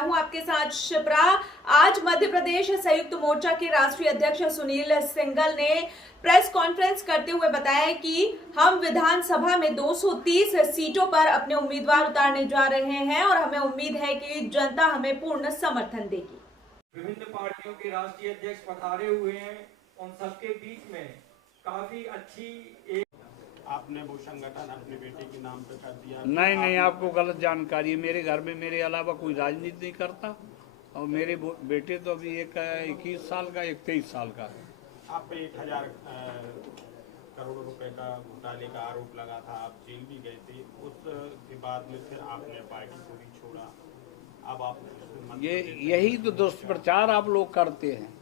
हूं आपके साथ शिप्रा। आज मध्य प्रदेश संयुक्त मोर्चा के राष्ट्रीय अध्यक्ष सुनील सिंघल ने प्रेस कॉन्फ्रेंस करते हुए बताया कि हम विधानसभा में 230 सीटों पर अपने उम्मीदवार उतारने जा रहे हैं और हमें उम्मीद है कि जनता हमें पूर्ण समर्थन देगी। विभिन्न पार्टियों के राष्ट्रीय अध्यक्ष पधारे हुए हैं, उन सबके बीच में काफी अच्छी आपने वो संगठन अपने बेटे के नाम पे कर दिया। नहीं, आपको गलत जानकारी है। मेरे घर में मेरे अलावा कोई राजनीति नहीं करता और मेरे बेटे तो अभी एक 21 साल का, एक 23 साल का है। आप पे 1000 करोड़ रुपए का घोटाले का आरोप लगा था, आप जेल भी गए थे। उसके बाद में फिर आपने पार्टी को भी छोड़ा। अब आप यही तो दुष्प्रचार आप लोग करते हैं।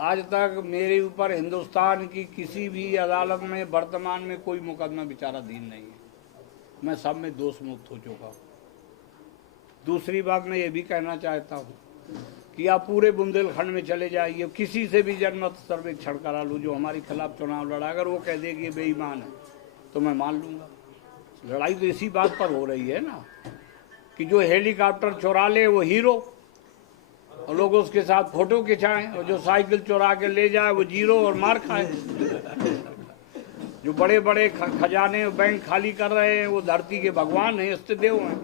आज तक मेरे ऊपर हिंदुस्तान की किसी भी अदालत में वर्तमान में कोई मुकदमा विचाराधीन नहीं है। मैं सब में दोष मुक्त हो चुका हूँ। दूसरी बात मैं ये भी कहना चाहता हूँ कि आप पूरे बुंदेलखंड में चले जाइए, किसी से भी जनमत सर्वेक्षण करा लूँ जो हमारे खिलाफ चुनाव लड़ा, अगर वो कह दे कि बेईमान है तो मैं मान लूँगा। लड़ाई तो इसी बात पर हो रही है ना कि जो हेलीकॉप्टर चुरा ले वो हीरो और लोग उसके साथ फोटो खिंचाएं, और जो साइकिल चुरा के ले जाए वो जीरो और मार खाए। जो बड़े बड़े खजाने बैंक खाली कर रहे हैं वो धरती के भगवान हैं, इष्टदेव हैं।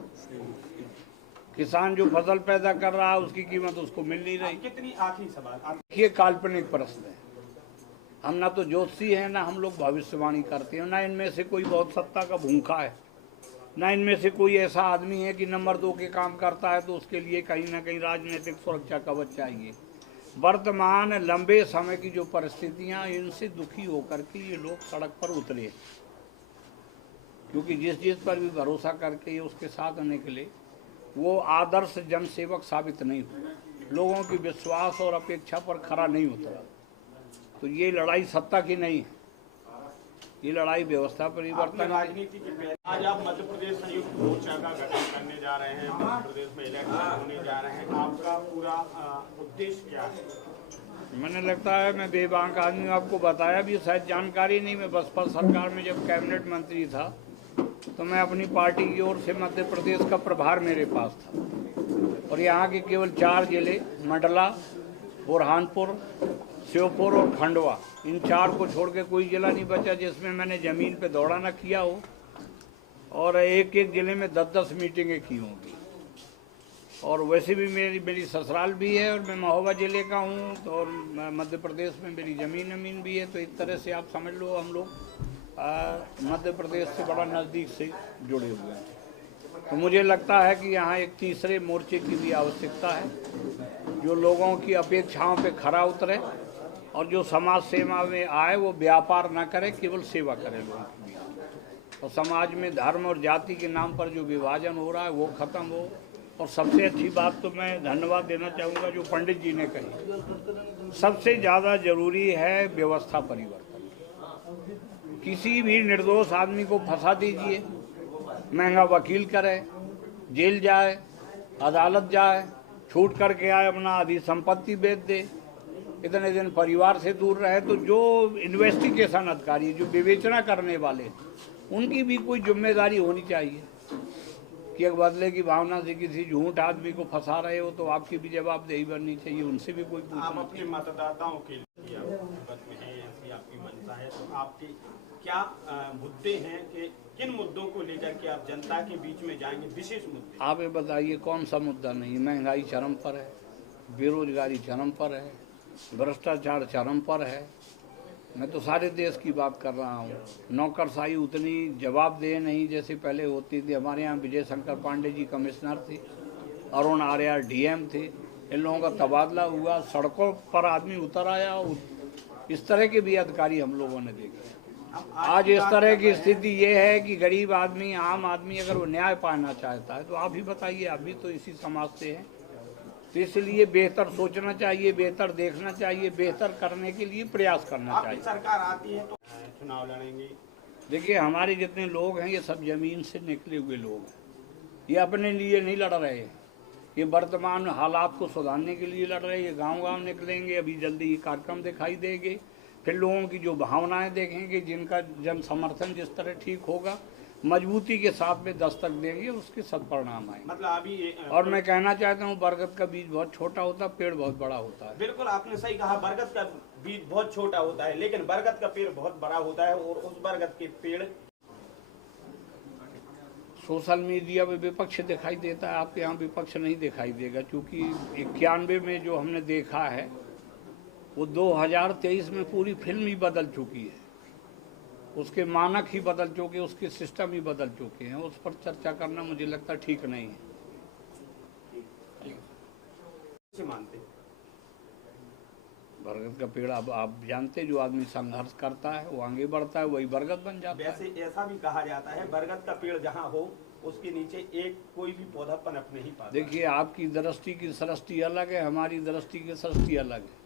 किसान जो फसल पैदा कर रहा है उसकी कीमत उसको मिल नहीं रही। कितनी आखिरी सवाल, ये काल्पनिक प्रश्न है। हम ना तो ज्योतिषी हैं, ना हम लोग भविष्यवाणी करते हैं, ना इनमें से कोई बहुत सत्ता का भूखा है, ना इनमें से कोई ऐसा आदमी है कि नंबर 2 के काम करता है तो उसके लिए कहीं ना कहीं राजनीतिक सुरक्षा कवच चाहिए। वर्तमान लंबे समय की जो परिस्थितियां, इनसे दुखी होकर के ये लोग सड़क पर उतरे, क्योंकि जिस पर भी भरोसा करके ये उसके साथ निकले वो आदर्श जनसेवक साबित नहीं हुआ, लोगों की विश्वास और अपेक्षा पर खरा नहीं उतरा। तो ये लड़ाई सत्ता की नहीं है, ये लड़ाई व्यवस्था परिवर्तन। राजनीति के आज आप मध्य प्रदेश संयुक्त मोर्चा का गठन करने जा रहे हैं, मध्य प्रदेश में इलेक्शन होने जा रहे हैं, आपका पूरा उद्देश्य क्या है? मैंने लगता है मैं बेबाक आदमी, आपको बताया भी शायद जानकारी नहीं। मैं बसपा सरकार में जब कैबिनेट मंत्री था तो मैं अपनी पार्टी की ओर से मध्य प्रदेश का प्रभार मेरे पास था और यहाँ के केवल 4 जिले मंडला, बुरहानपुर, श्योपुर और खंडवा, इन 4 को छोड़ के कोई जिला नहीं बचा जिसमें मैंने ज़मीन पे दौड़ा न किया हो। और एक जिले में 10-10 मीटिंगें की होंगी। और वैसे भी मेरी ससुराल भी है और मैं महोबा जिले का हूँ, तो और मध्य प्रदेश में मेरी ज़मीन भी है। तो इस तरह से आप समझ लो हम लोग मध्य प्रदेश से बड़ा नज़दीक से जुड़े हुए हैं। तो मुझे लगता है कि यहाँ एक तीसरे मोर्चे की भी आवश्यकता है, जो लोगों की अपेक्षाओं पे खरा उतरे और जो समाज सेवा में आए वो व्यापार ना करे, केवल सेवा करे लोगों की। और समाज में धर्म और जाति के नाम पर जो विभाजन हो रहा है वो खत्म हो। और सबसे अच्छी बात तो मैं धन्यवाद देना चाहूँगा जो पंडित जी ने कही, सबसे ज़्यादा जरूरी है व्यवस्था परिवर्तन। किसी भी निर्दोष आदमी को फंसा दीजिए, महंगा वकील करे, जेल जाए, अदालत जाए, छूट करके आए, अपना आधी संपत्ति बेच दे, इतने दिन परिवार से दूर रहे। तो जो इन्वेस्टिगेशन अधिकारी, जो विवेचना करने वाले, उनकी भी कोई जिम्मेदारी होनी चाहिए कि एक बदले की भावना से किसी झूठ आदमी को फंसा रहे हो तो आपकी भी जवाबदेही बननी चाहिए, उनसे भी कोई पूछना। आप अपने मतदाताओं के लिए आपकी मंशा है, तो आपके क्या मुद्दे हैं कि किन मुद्दों को लेकर के आप जनता के बीच में जाएंगे, विशेष मुद्दे? आप ये बताइए कौन सा मुद्दा नहीं है? महंगाई चरम पर है, बेरोजगारी चरम पर है, भ्रष्टाचार चरम पर है। मैं तो सारे देश की बात कर रहा हूँ। नौकरशाही उतनी जवाबदेह नहीं जैसे पहले होती थी। हमारे यहाँ विजय शंकर पांडे जी कमिश्नर थे, अरुण आर्या डीएम थे, इन लोगों का तबादला हुआ, सड़कों पर आदमी उतर आया। इस तरह के भी अधिकारी हम लोगों ने देखे। आज इस तरह की स्थिति ये है कि गरीब आदमी, आम आदमी अगर वो न्याय पाना चाहता है तो आप ही बताइए, आप भी तो इसी समाज से हैं। तो इसलिए बेहतर सोचना चाहिए, बेहतर देखना चाहिए, बेहतर करने के लिए प्रयास करना चाहिए। सरकार आती है तो चुनाव लड़ेंगे। देखिए हमारे जितने लोग हैं ये सब जमीन से निकले हुए लोग हैं, ये अपने लिए नहीं लड़ रहे हैं, ये वर्तमान हालात को सुधारने के लिए लड़ रहे हैं। ये गांव-गांव निकलेंगे, अभी जल्दी ही कार्यक्रम दिखाई देंगे, फिर लोगों की जो भावनाएं देखेंगे, जिनका जन समर्थन जिस तरह ठीक होगा मजबूती के साथ में दस्तक देंगे, उसके सत्परिणाम आएंगे। मतलब अभी और मैं कहना चाहता हूँ, बरगद का बीज बहुत छोटा होता है, पेड़ बहुत बड़ा होता है। बिल्कुल आपने सही कहा, बरगद का बीज बहुत छोटा होता है लेकिन बरगद का पेड़ बहुत बड़ा होता है। और उस बरगद के पेड़ सोशल मीडिया पे विपक्ष दिखाई देता है, आपके यहाँ विपक्ष नहीं दिखाई देगा, क्योंकि 91 में जो हमने देखा है वो 2023 में पूरी फिल्म ही बदल चुकी है, उसके मानक ही बदल चुके, उसके सिस्टम ही बदल चुके हैं। उस पर चर्चा करना मुझे लगता ठीक नहीं है। मानते बरगद का पेड़ अब आप जानते, जो आदमी संघर्ष करता है वो आगे बढ़ता है, वही बरगद बन जाता है। वैसे ऐसा भी कहा जाता है बरगद का पेड़ जहाँ हो उसके नीचे एक कोई भी पौधा पनप नहीं पाता। देखिए, आपकी दृष्टि की सृष्टि अलग है, हमारी दृष्टि की सृष्टि अलग है।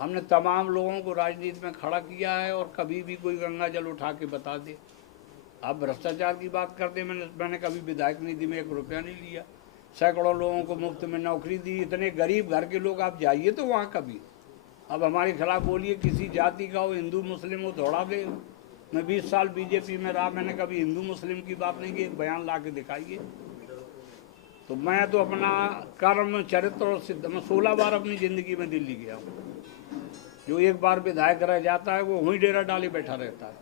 हमने तमाम लोगों को राजनीति में खड़ा किया है और कभी भी कोई गंगा जल उठा के बता दे। आप भ्रष्टाचार की बात करते, मैंने कभी विधायक निधि में 1 रुपया नहीं लिया, सैकड़ों लोगों को मुफ्त में नौकरी दी। इतने गरीब घर के लोग, आप जाइए तो वहाँ कभी। अब हमारे खिलाफ बोलिए, किसी जाति का हो, हिंदू मुस्लिम हो, दौड़ा दे। मैं 20 साल बीजेपी में रहा, मैंने कभी हिंदू मुस्लिम की बात नहीं की, एक बयान ला के दिखाइए। तो मैं तो अपना कर्म, चरित्र और सिद्ध, मैं 16 बार अपनी ज़िंदगी में दिल्ली गया हूँ। जो एक बार विधायक रह जाता है वो वहीं डेरा डाले बैठा रहता है।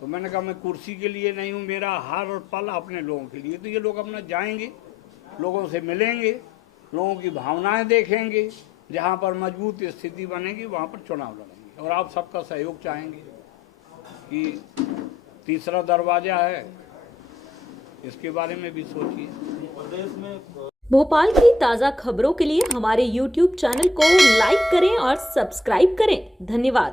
तो मैंने कहा मैं कुर्सी के लिए नहीं हूँ, मेरा हर पल अपने लोगों के लिए। तो ये लोग अपना जाएंगे, लोगों से मिलेंगे, लोगों की भावनाएं देखेंगे, जहाँ पर मजबूत स्थिति बनेगी वहाँ पर चुनाव लड़ेंगे। और आप सबका सहयोग चाहेंगे कि तीसरा दरवाजा है, इसके बारे में भी सोचिए। प्रदेश में भोपाल की ताज़ा खबरों के लिए हमारे YouTube चैनल को लाइक करें और सब्सक्राइब करें। धन्यवाद।